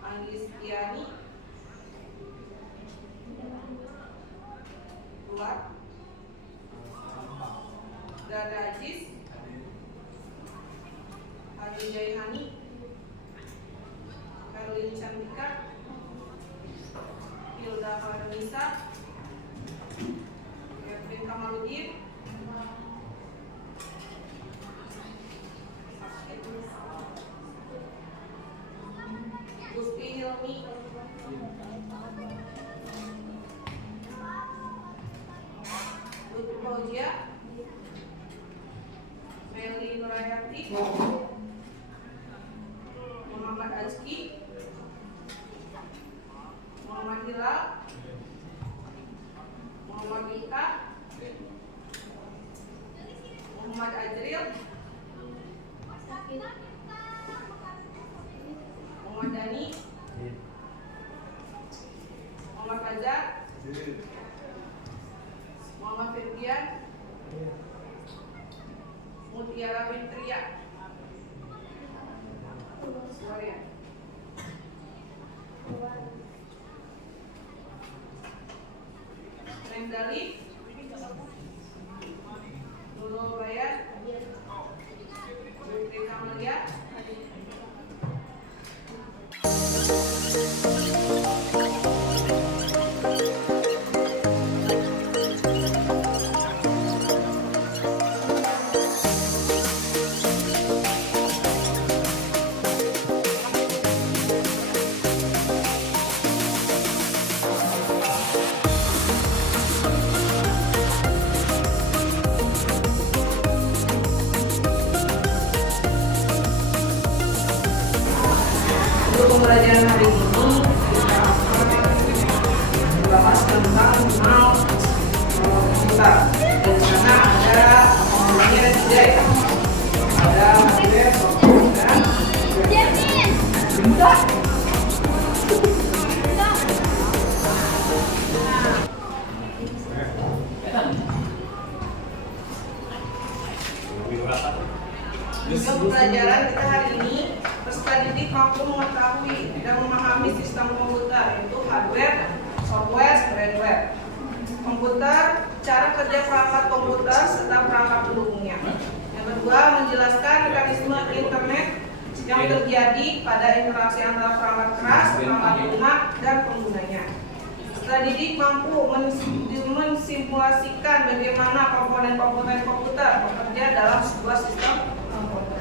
Anglistiani keluar. Gadajis Adi Jaihani, Erlin Cantika, Hilda Farnisa, Kevin Kamaludin, Gusti Hilmi, Lutfi Fauzia, Meli Nurayati, Muhammad Azki, Muhammad Hilal, Muhammad Ika, Muhammad Ajril, Muhammad Dani, Muhammad Fajar, Muhammad Firdian, Mutiara Fitria, Gloria, Rendali, Nurul Bayan, Putri Kamalia. Untuk pembelajaran hari ini kita bahas tentang kita. Dan di sana ada namanya tiga ya. Ada hardware, software, dan untuk pembelajaran kita hari ini, peserta didik mampu mengetahui dan memahami sistem komputer, yaitu hardware, software, firmware, komputer, cara kerja perangkat komputer serta perangkat pendukungnya. Yang kedua, menjelaskan mekanisme internet yang terjadi pada interaksi antara perangkat keras, perangkat lunak, dan penggunanya. Peserta didik mampu mensimulasikan bagaimana komponen-komponen komputer bekerja dalam sebuah sistem komputer.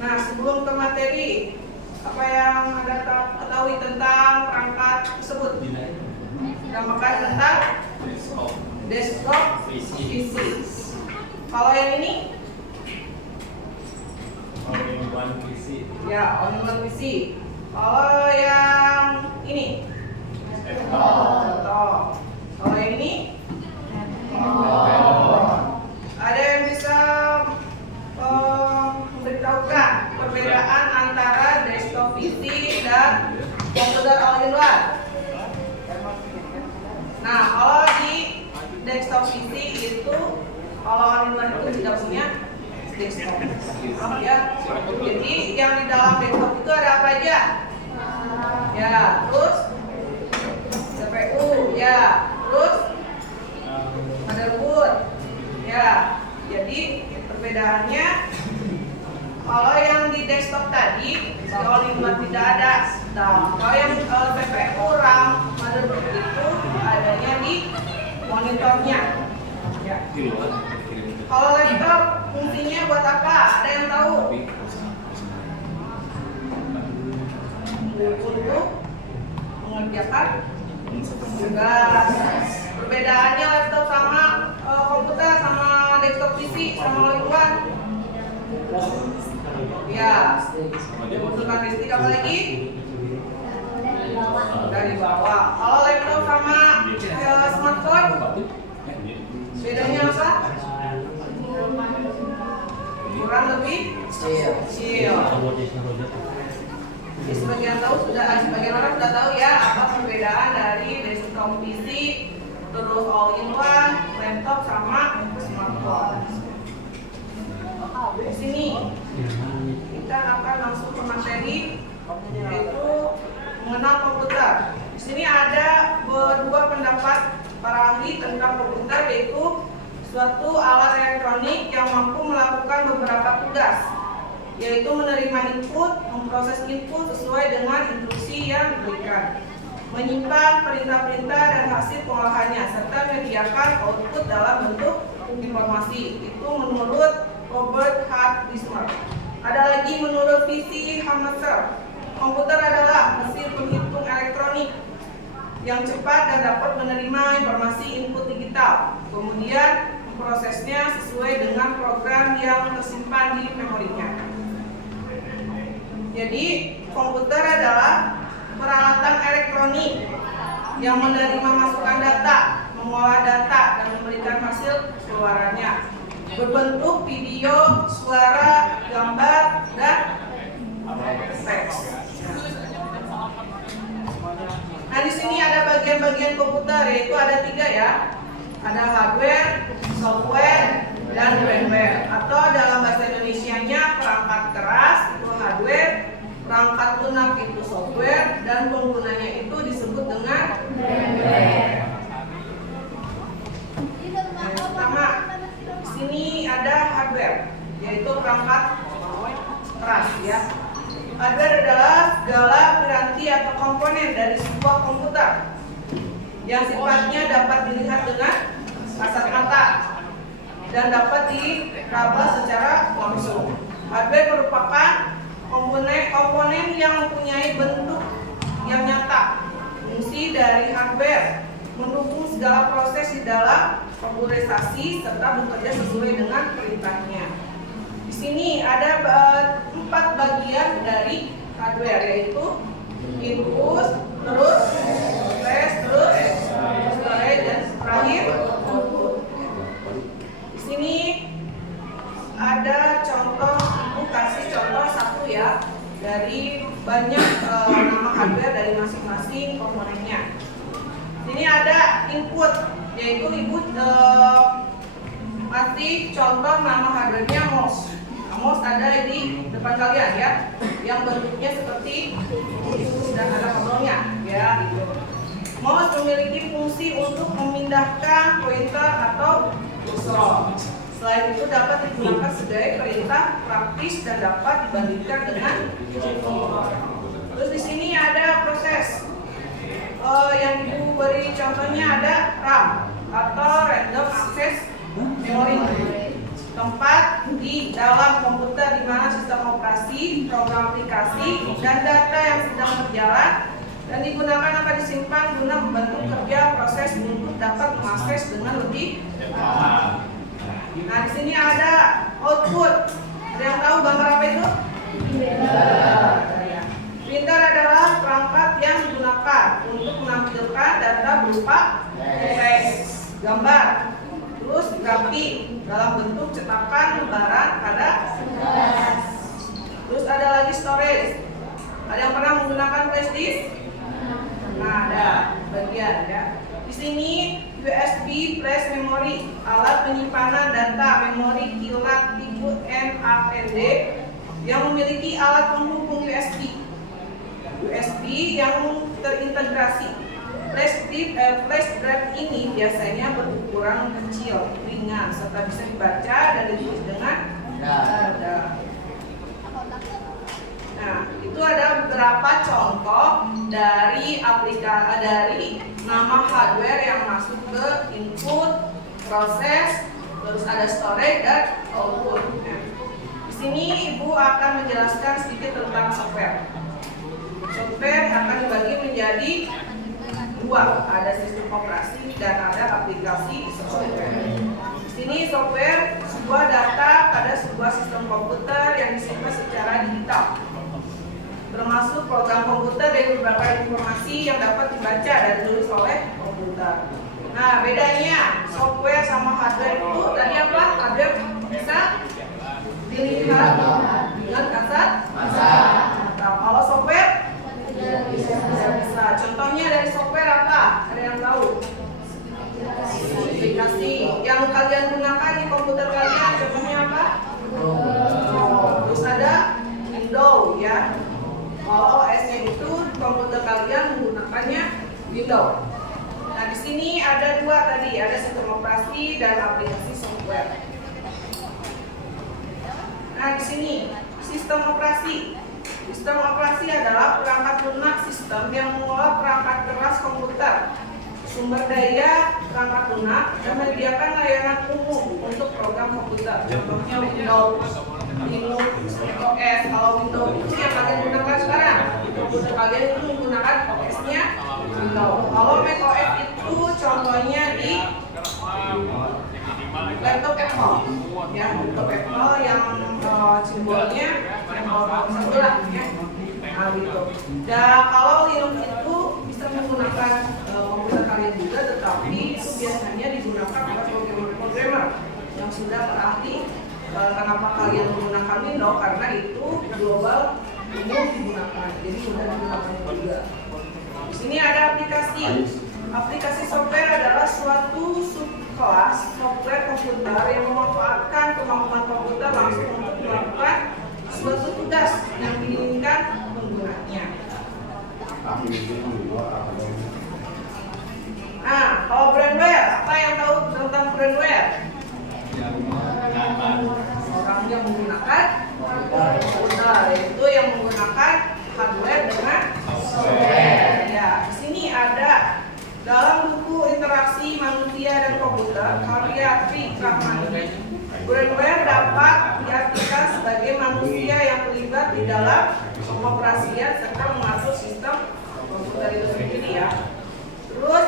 Nah, sebelum ke materi, apa yang Anda ketahui tentang perangkat tersebut? Dinamakan tentang desktop PC. Kalau yang ini? All-in-one PC. Ya, all-in-one PC. Kalau yang ini? Laptop. Kalau yang ini? Ada yang bisa memberitahukan perbedaan antara desktop PC dan komputer all-in-one? Nah, kalau di desktop PC itu, kalau all-in-one itu tidak punya desktop. Ya. Jadi yang di dalam desktop itu ada apa aja? Ya, terus CPU, ya, terus motherboard, ya. Jadi perbedaannya, kalau yang di desktop tadi, si all-in-one tidak ada. Nah, kalau yang CPU, RAM, motherboard itu adanya di monitornya. Ya. Kalau laptop fungsinya buat apa? Ada yang tahu? Untuk mengerjakan tugas. Perbedaannya laptop sama komputer sama desktop PC sama all-in-one. Ya, membutuhkan listrik apa lagi? Dari bawah. Kalau laptop sama smartphone, bedanya apa? Kurang lebih kecil. Sebagian orang sudah tahu ya apa perbedaan dari desktop PC, terus all-in-one, laptop sama smartphone. Di sini materi yaitu mengenal komputer. Di sini ada dua pendapat para ahli tentang komputer, yaitu suatu alat elektronik yang mampu melakukan beberapa tugas, yaitu menerima input, memproses input sesuai dengan instruksi yang diberikan, menyimpan perintah-perintah dan hasil pengolahannya, serta menyediakan output dalam bentuk informasi. Itu menurut Robert H. Wismer. Ada lagi menurut V.C. Hammershell, komputer adalah mesin penghitung elektronik yang cepat dan dapat menerima informasi input digital, kemudian memprosesnya sesuai dengan program yang tersimpan di memorinya. Jadi, komputer adalah peralatan elektronik yang menerima masukan data, mengolah data, dan memberikan hasil keluarannya berbentuk video, suara, gambar, dan teks. Nah, di sini ada bagian-bagian komputer, yaitu ada 3 ya. Ada hardware, software, dan firmware. Atau dalam bahasa Indonesianya perangkat keras itu hardware, perangkat lunak itu software, dan penggunanya itu disebut dengan firmware. Yang pertama, di sini ada hardware, yaitu perangkat keras ya. Hardware adalah segala piranti atau komponen dari sebuah komputer yang sifatnya dapat dilihat dengan kasat mata dan dapat diraba secara langsung. Hardware merupakan komponen yang mempunyai bentuk yang nyata. Fungsi dari hardware mendukung segala proses di dalam komputerisasi serta bekerja sesuai dengan perintahnya. Di sini ada 4 bagian dari hardware, yaitu input, terus flash, terus storage, dan terakhir output. Di sini ada contoh, Ibu kasih contoh 1 ya dari banyak nama hardware dari masing-masing komponennya. Ini ada input, yaitu Ibu kasih contoh nama hardware-nya mouse. Mouse ada di depan kalian ya, yang bentuknya seperti ini dan ada kontrolnya ya. Mouse memiliki fungsi untuk memindahkan pointer atau kursor. Selain itu dapat digunakan sebagai perintah praktis dan dapat dibandingkan dengan keyboard. Terus di sini ada proses yang Ibu beri contohnya ada RAM atau Random Access Memory, tempat di dalam komputer di mana sistem operasi, program aplikasi, dan data yang sedang berjalan dan digunakan akan disimpan guna membantu kerja proses untuk dapat mengakses dengan lebih cepat. Nah, di sini ada output. Ada yang tahu gambar apa itu? Printer adalah perangkat yang digunakan untuk menampilkan data berupa teks, gambar, terus grafik dalam bentuk cetakan lembaran pada kertas. Terus ada lagi storage. Ada yang pernah menggunakan flash disk? Nah, ada bagian ya. Di sini USB flash memory, alat penyimpanan data memori kilat tipe NAND yang memiliki alat penghubung USB yang terintegrasi. Flash drive ini biasanya berukuran kecil, ringan, serta bisa dibaca dan ditulis dengan dada. Nah, itu ada beberapa contoh dari dari nama hardware yang masuk ke input, proses, terus ada storage dan output. Nah, di sini Ibu akan menjelaskan sedikit tentang software. Software akan dibagi menjadi 2, ada sistem operasi dan ada aplikasi software. Di sini software sebuah data pada sebuah sistem komputer yang disimpan secara digital, termasuk program komputer dan beberapa informasi yang dapat dibaca dan ditulis oleh komputer. Nah, bedanya software sama hardware itu tadi apa? Hardware bisa dilihat dengan kasat mata. Nah, kalau software tidak bisa. Contohnya dari software apa? Ada yang tahu? Aplikasi yang kalian gunakan di komputer kalian, contohnya apa? Terus ada Windows ya. Kalau OS-nya itu komputer kalian menggunakannya Windows. Nah, di sini ada dua tadi, ada sistem operasi dan aplikasi software. Nah, di sini sistem operasi. Sistem operasi adalah perangkat lunak sistem yang mengelola perangkat keras komputer, sumber daya perangkat lunak, dan menyediakan layanan umum untuk program komputer. Contohnya Windows, Linux, OS. Kalau Windows itu yang kalian gunakan sekarang, komputer kalian itu menggunakan OS-nya Windows. Kalau macOS itu contohnya di laptop Apple, ya, laptop Apple yang simbolnya satu lah, ya. Nah, gitu. Dan kalau Linux itu bisa menggunakan komputer kalian juga, tetapi itu biasanya digunakan oleh programmer yang sudah berarti. Kenapa kalian menggunakan Windows? Karena itu global umum digunakan, jadi mudah digunakan juga. Di sini ada aplikasi. Aplikasi software adalah suatu subkelas software komputer yang memanfaatkan kemampuan komputer langsung untuk melakukan suatu tugas yang diinginkan penggunanya. Nah, kalau brandware, apa yang tahu tentang brandware? Orang yang menggunakan komputer, yaitu yang menggunakan hardware dengan software. Ya, di sini ada dalam buku Interaksi Manusia dan Komputer karya Tri Rahmani. Brandware dapat diartikan sebagai manusia yang terlibat di dalam pengoperasian serta mengatur sistem komputer itu sendiri ya. Terus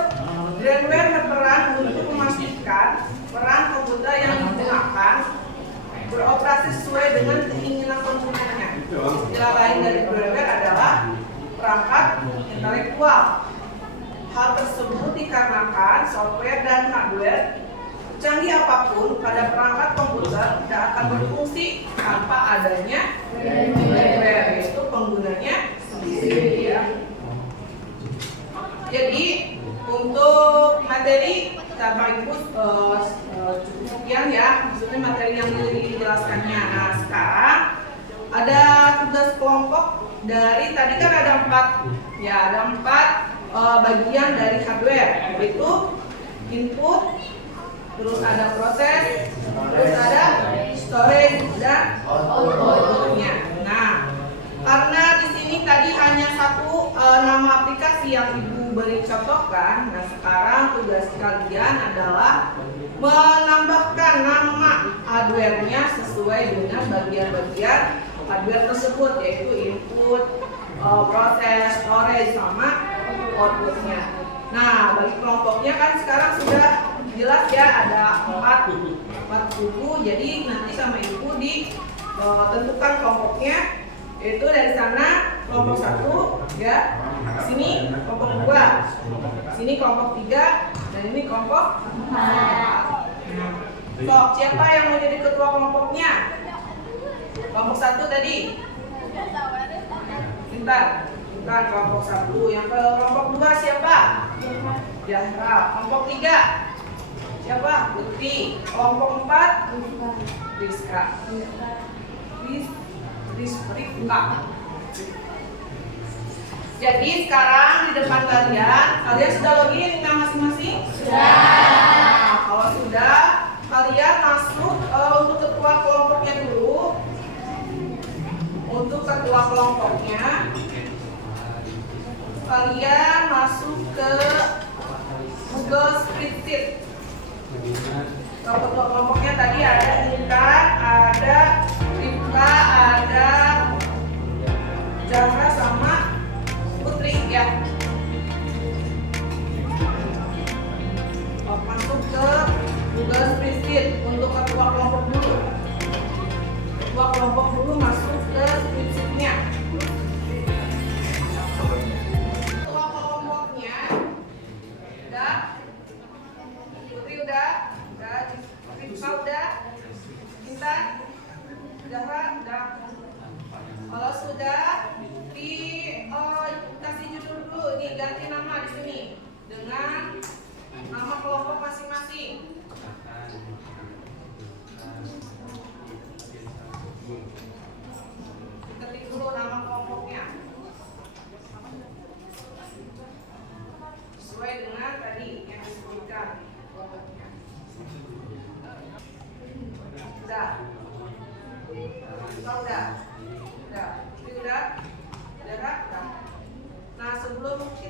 brandware berperan untuk memastikan peran komputer yang digunakan beroperasi sesuai dengan keinginan penggunanya. Istilah lain dari brandware adalah perangkat intelektual. Hal tersebut dikarenakan software dan hardware canggih apapun pada perangkat komputer tidak akan berfungsi tanpa adanya brandware, yaitu penggunanya sendiri ya. Jadi untuk materi Bapak Ibu cukup sekian ya, maksudnya materi yang dijelaskannya. Nah, sekarang ada tugas kelompok dari tadi kan ada 4 ya, ada 4 bagian dari hardware, yaitu input, terus ada proses, terus ada storage dan outputnya. Nah, karena di sini tadi hanya satu nama aplikasi yang Ibu beri contohkan, nah sekarang tugas kalian adalah menambahkan nama hardware-nya sesuai dengan bagian-bagian hardware tersebut, yaitu input, proses, storage, sama outputnya. Nah, bagi kelompoknya kan sekarang sudah jelas ya, ada 4 buku. Jadi nanti sama Ibu ditentukan kelompoknya, yaitu dari sana kelompok 1 ya, sini kelompok 2, sini kelompok 3, dan ini kelompok 4. So, siapa yang mau jadi ketua kelompoknya? Kelompok 1 tadi. Pintar. Bukan kelompok 1. Yang ke kelompok 2 siapa? Jahra. Kelompok 3 siapa? Putri. Kelompok 4 Rizka. Rizka. Jadi sekarang di depan kalian sudah login email masing-masing? Sudah. Nah, kalau sudah, kalian masuk untuk ketua kelompoknya dulu. Untuk ketua kelompoknya, kalian masuk ke Google Spreadsheet. Ketua kelompoknya tadi ada Intan, ada Rifka, ada Jahra sama Putri ya. Masuk ke Google Spreadsheet untuk ketua kelompok dulu. Ketua kelompok dulu masuk ke spreadsheet-nya. Ketua kelompoknya udah, Putri udah, Rifka udah, Intan, Zahra udah.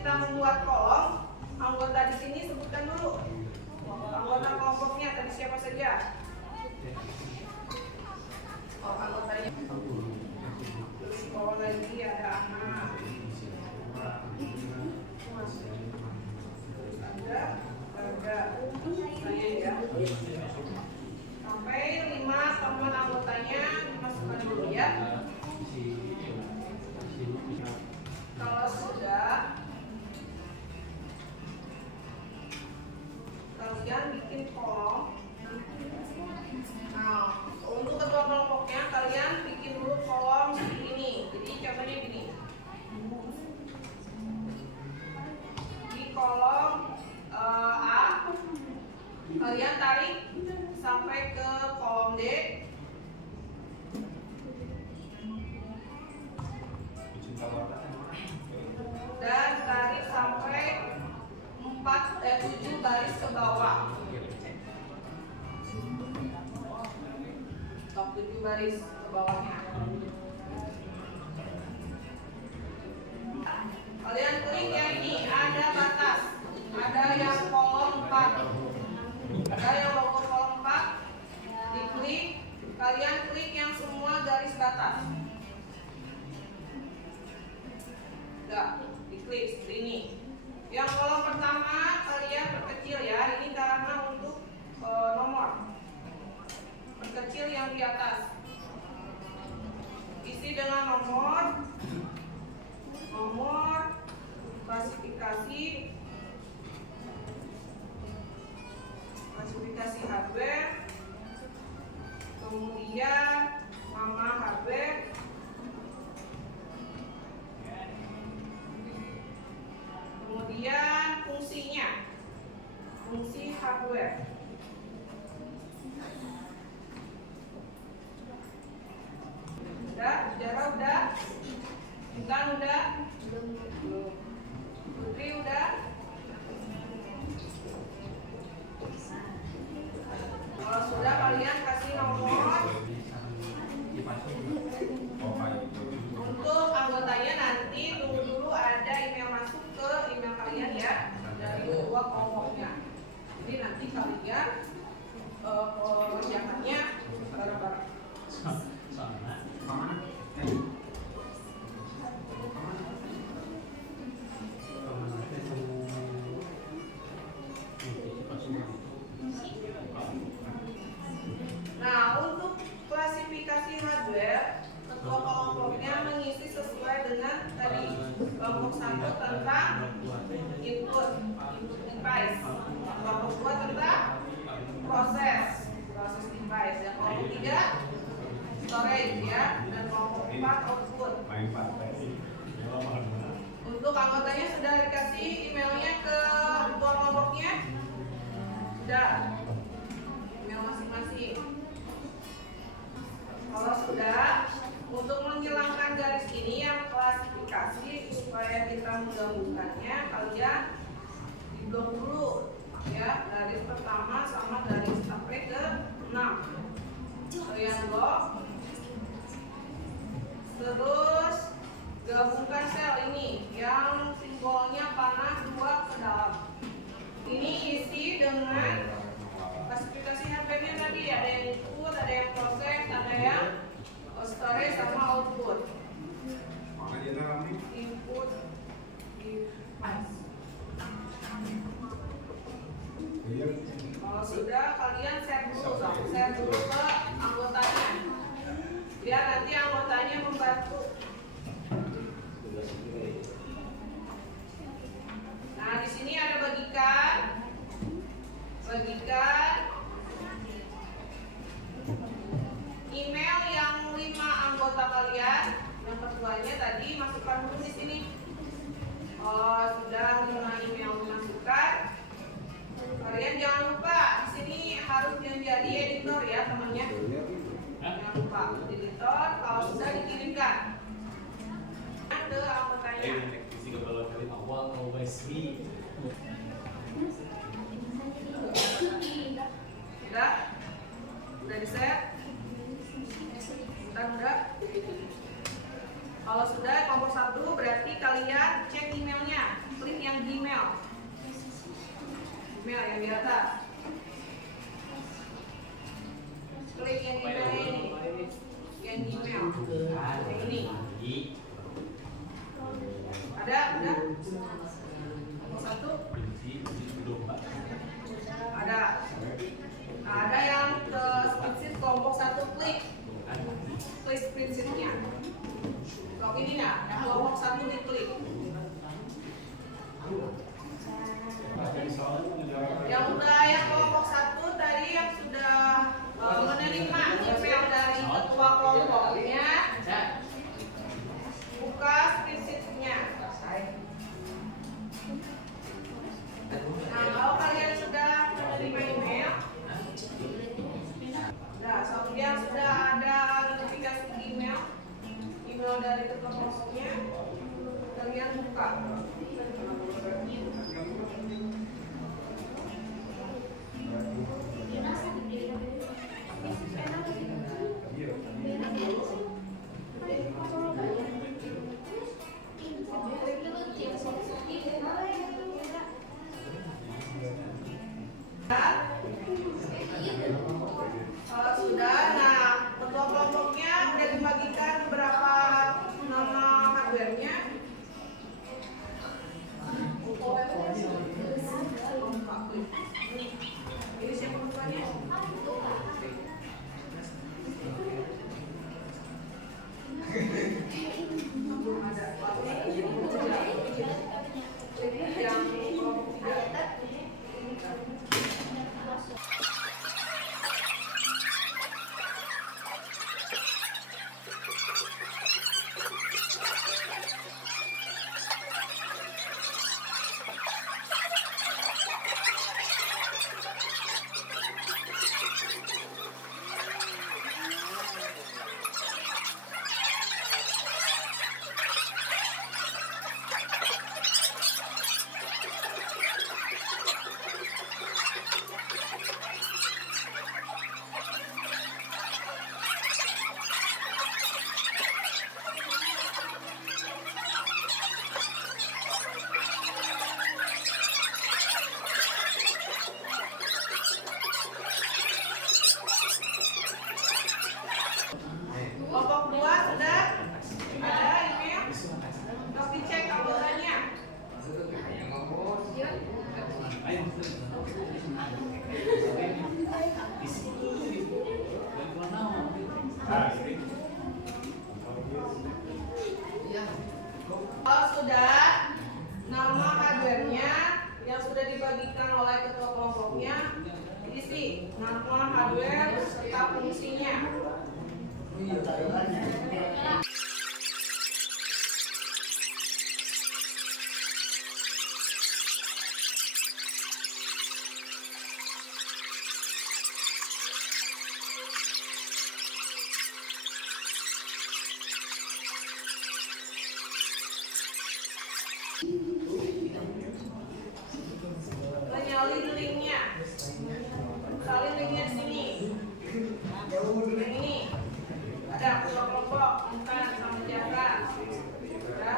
kita membuat kolom, anggota di sini sebutkan dulu. Anggota kelompoknya tadi siapa saja? Oh, anggotanya. Kalau lagi ada anak. Ada saya ya. Sampai 5 teman anggotanya dimasukkan dulu ya. Kalau sudah, kalian bikin kolom. Nah, untuk kedua kelompoknya kalian bikin dulu kolom seperti ini. Jadi contohnya gini. Di kolom A, kalian tarik sampai ke kolom D. Dan tarik sampai 7 baris ke bawah. Top 7 baris ke bawahnya. Kalian klik ya, ini ada batas. Ada yang kolom 4. Ada yang logo kolom 4. Diklik, kalian klik yang semua garis batas. Enggak, diklik seperti ini. Yang kolom pertama kalian perkecil ya, ini karena untuk nomor. Perkecil yang di atas. Isi dengan nomor, klasifikasi hardware, kemudian nama hardware, kemudian fungsinya, fungsi hardware. Udah, Jara udah? Intan udah? Belum. Putri udah? Kalau sudah kalian kasih nomor. Untuk anggotanya nanti tunggu dulu ada email masuk ke email kalian ya dari kedua kelompoknya. Jadi nanti kalian kerjakannya bareng-bareng. Nah, untuk klasifikasi hardware, ketua kelompoknya mengisi sesuai dengan tadi. Kelompok 1 tentang input device, kelompok 2 tentang proses device, dan kelompok 3 storage ya, dan kelompok 4 output. Untuk anggotanya sudah dikasih emailnya ke ketua kelompoknya? Sudah, email masing-masing. Kalau sudah, untuk menghilangkan garis ini yang klasifikasi supaya kita menggabungkannya, kalian diblok dulu ya, garis pertama sama garis sampai ke 6. Kalian blok. Terus gabungkan sel ini yang simbolnya panah 2 ke dalam. Ini isi dengan klasifikasi hardware-nya tadi, ada yang input, ada yang proses, ada yang storage sama output. Input device. Kalau sudah kalian share dulu ke anggotanya. Biar nanti anggotanya membantu. Nah, di sini ada bagikan email yang 5 anggota kalian Kalau sudah kelompok 1 berarti kalian cek emailnya, klik yang Gmail. Gmail yang di atas. Klik yang email ini. Yang Gmail. Yang ini. Ada? Udah? Kelompok 1? Ada. Nah, ada yang ke spreadsheet kelompok 1 klik. Klik spreadsheetnya. Login ini ya, yang kelompok 1 diklik. Yang udah yang kelompok 1 tadi yang sudah menerima email dari ketua kelompoknya, buka spreadsheet-nya. Nah, kalau kalian sudah menerima email, nah, kemudian sudah ada notifikasi email dari ketua kelompoknya, kalian buka. Kalau sudah, nah ketua kelompoknya udah dibagikan berapa nama hardware-nya. Ini siapa ketuanya? Belum ada. Yang kelompok 2 sudah ada email, terus dicek anggotanya. Kalau sudah nama hardware-nya yang sudah dibagikan oleh ketua kelompoknya, diisi nama hardware serta fungsinya. Menyalin linknya, salin linknya di sini. Yang ini ada ketua kelompok, bukan sama jaga. Ya.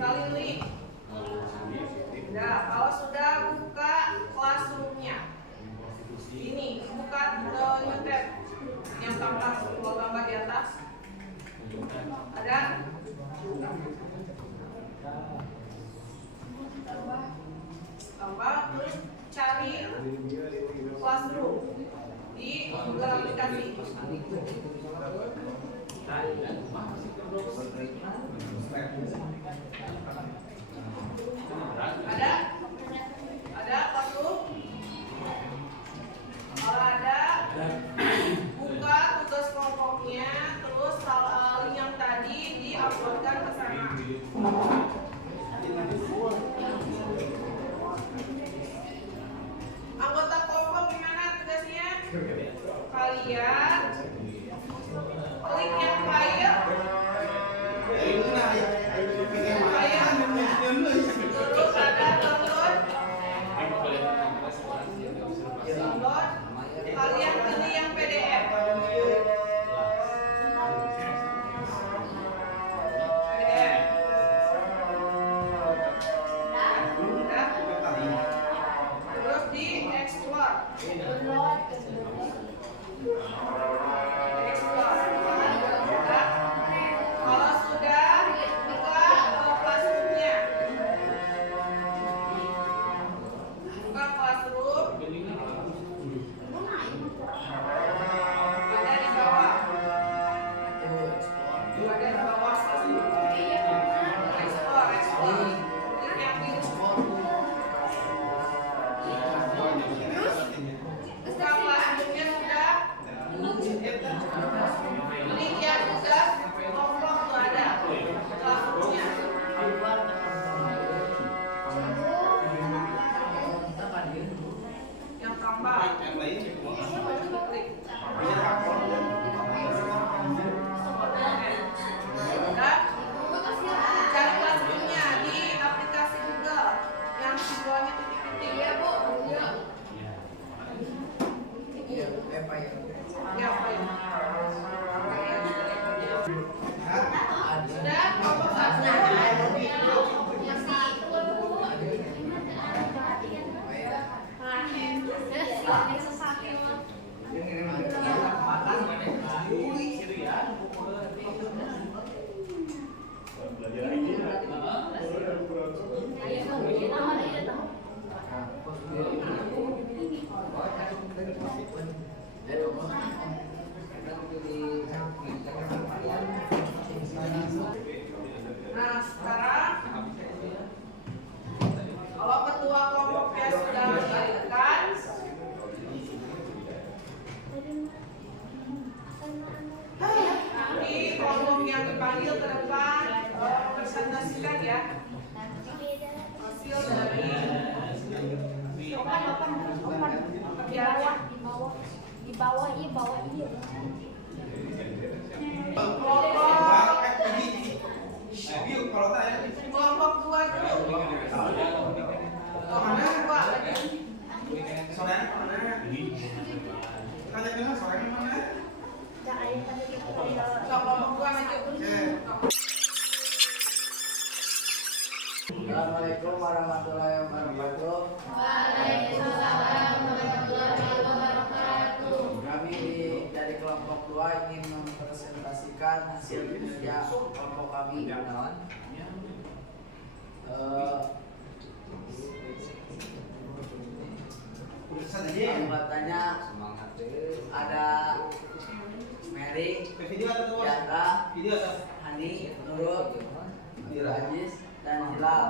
Salin link. Nah, kalau sudah buka classroom-nya, ini buka new tab yang tambah di atas. Ada? Tambah terus cari classroom di Google aplikasi. Ada classroom. Kalau ada, buka tugas kelompoknya, terus link yang tadi diuploadkan ke sana. Anggota kelompok gimana tugasnya? Kalian klik yang file, terus ada download. Kalian pilih yang PDF. Ada di bawah ekspor. Klik yang biru. Selanjutnya sudah klik yang sudah kelompok tuh ada kelompoknya. Yang tambah klik. Cari kelasnya di aplikasi Google yang simbolnya titik-titik. Iya, Bu. Ya, file. Sudah kelompok satu. Belajar ini Nah, sekarang kalau ketua kelompoknya sudah ditekan, nanti kelompok yang dipanggil ke depan presentasikan ya hasil dari Di bawah iya. kelompok dua dulu. Kelompok dua. Kelompok dua nanti. Assalamualaikum warahmatullahi wabarakatuh. Waalaikumsalam warahmatullahi wabarakatuh. Kami dari kelompok 2 ingin mempresentasikan hasil kinerja kelompok kami. Anggotanya ada Mary, Yandra, Hani, Nurul, Aziz, dan Hilal.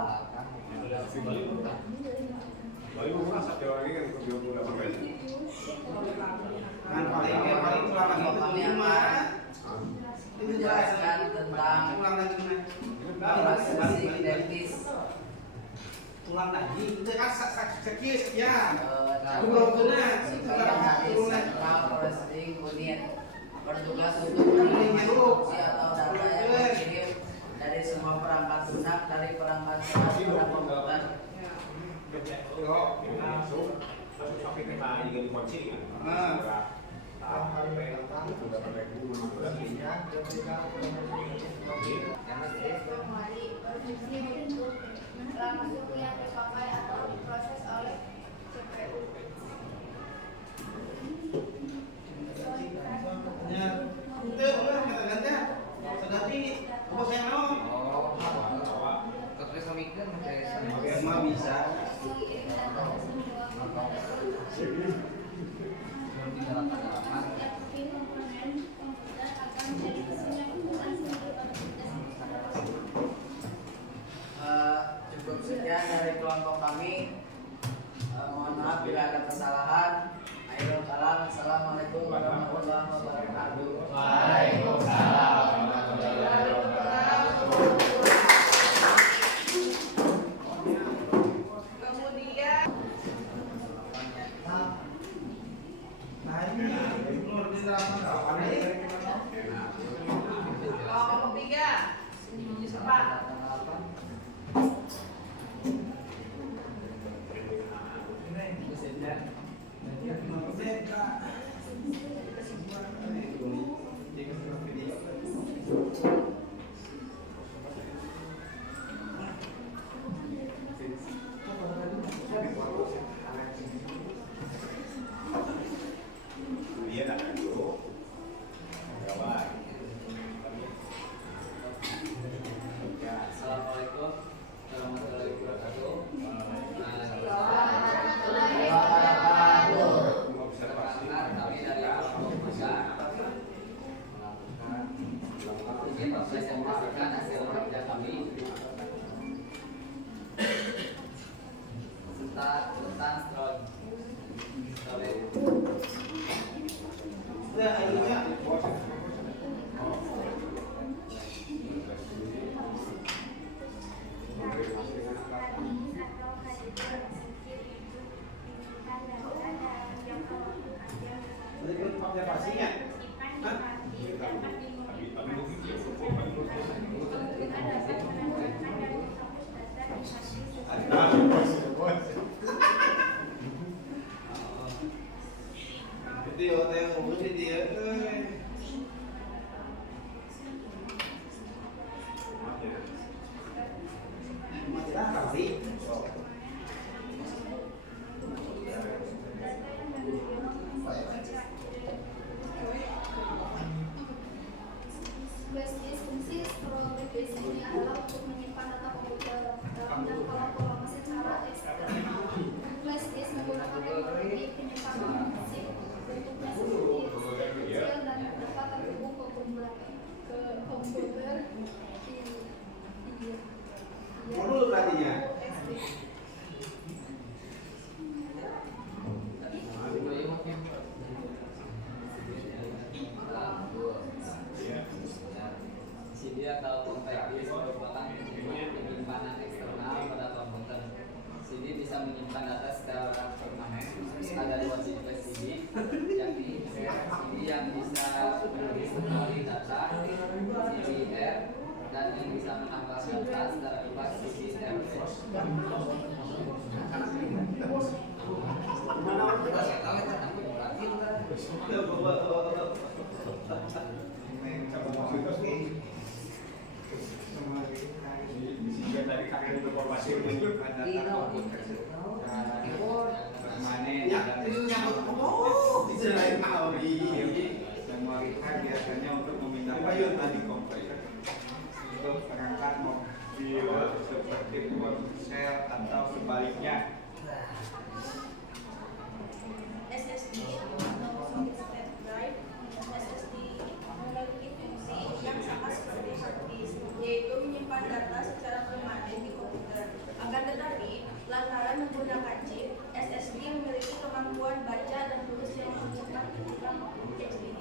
Menjelaskan tentang prestasi identitas. Ulang lagi, itu kan sekian. Central Processing Unit bertugas untuk menginstruksi atau data yang dikirim dari semua perangkat lunak dari perangkat keras pada komputer. Setelah masuk yang dipakai atau diproses oleh CPU. Bisa. Cukup sekian dari kelompok kami. Mohon maaf bila ada kesalahan. Akhirul kalam. Assalamualaikum warahmatullahi wabarakatuh. Waalaikumsalam warahmatullahi wabarakatuh. Kemudian kelompok 3 cepat. Dia tak dulu. Gawat. Ya. mungkin mempresentasikan hasil kerja kami tentang storage. Udah, akhirnya. Observasinya. Itu ya, ngomong di dia. Mati lah kali. Flash disk fungsi storage disk ini adalah untuk menyimpan data komputer dalam dan kolom-kolom secara eksternal. Flash disk menggunakan teknologi penyimpanan fisik. Bentuknya seperti kecil dan dapat terhubung ke komputer Modul berartinya. CD atau compact disk merupakan penyimpanan eksternal pada komputer. CD bisa menyimpan data secara permanen. Ada dua tipe CD, yakni CD yang bisa menulis kembali data, CD-R, dan yang bisa menambah data secara bebas, CD-R. Sehingga dari kakek informasi menunjukkan data komputer permanen dan Itu lain Maori. memori card biasanya untuk memindahkan data di komputer untuk perangkat mobil seperti ponsel atau sebaliknya. SSD atau solid state drive. SSD memiliki fungsi yang sama seperti hard disk, yaitu menyimpan data secara permanen di komputer. Akan tetapi, lantaran menggunakan chip, SSD memiliki kemampuan baca dan tulis yang lebih cepat ketimbang HDD.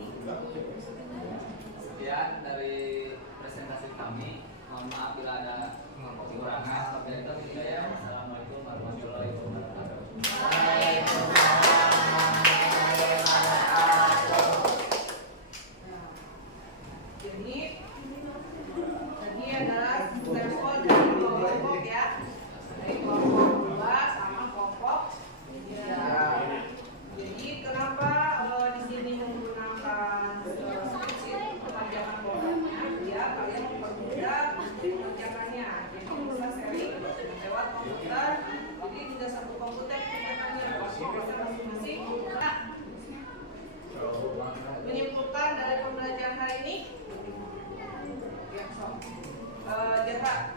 Sekian dari presentasi kami. Mohon maaf bila ada kekurangan. Wabillahi hidayah. Wassalamualaikum warahmatullahi wabarakatuh. Jadi tadi adalah level dari kelompok ya, dari kelompok 2 sama kelompok 3. Jadi kenapa di sini menggunakan pengerjaan programnya? Ya kalian mempermudah mengerjakannya. Jadi bisa sharing lewat komputer. Jadi tidak satu komputer mengerjakannya, bisa masing-masing. Nah, menyimpulkan dari pembelajaran hari ini. Jaka.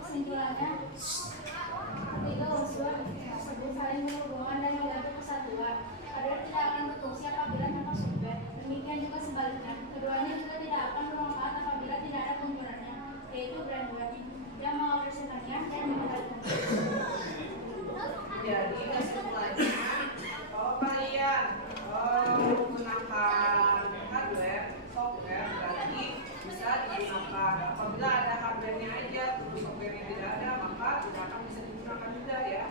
Kesimpulannya, tiga unsur tersebut saling berhubungan dan menjaga kesatuan. Hardware tidak akan berfungsi apabila tanpa software. Demikian juga sebaliknya, keduanya juga tidak akan bermanfaat apabila tidak ada penggunanya, yaitu brandware yang mengoperasikannya dan mengendalikannya. Jadi kesimpulannya, kalau kalian menggunakan hardware, software berarti bisa digunakan. Apabila ada hardware-nya aja, terus software-nya tidak ada, maka tidak akan bisa digunakan juga ya.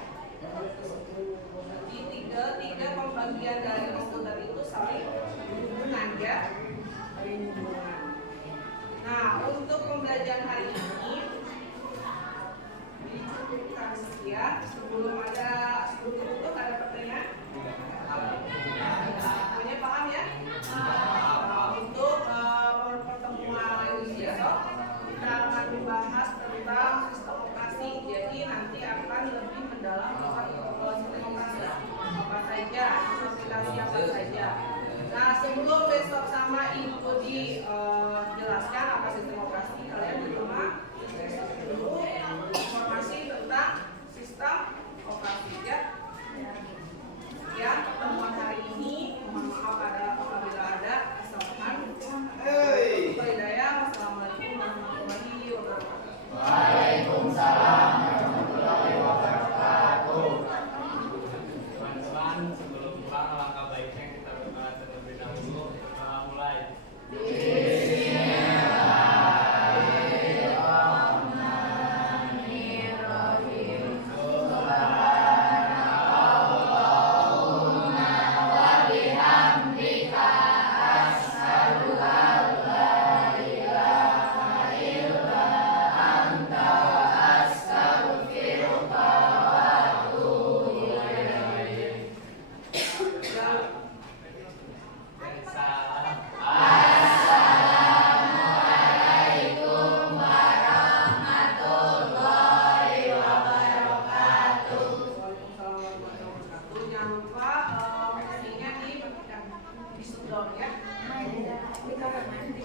Jadi tiga pembagian dari komputer itu saling berhubungan ya, saling berhubungan. Nah, untuk pembelajaran hari ini dicukupkan sekian. Sebelum tutup ada pertanyaan? Semuanya paham ya? Untuk pertemuan besok kita akan membahas tentang sistem operasi. Jadi nanti akan lebih mendalam tentang sistem operasi apa saja, aplikasi apa saja. Nah, sebelum besok sama Ibu dijelaskan apa sistem operasi, kalian di rumah dulu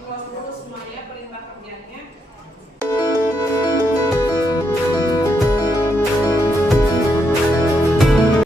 close dulu semua ya perintah kerjanya.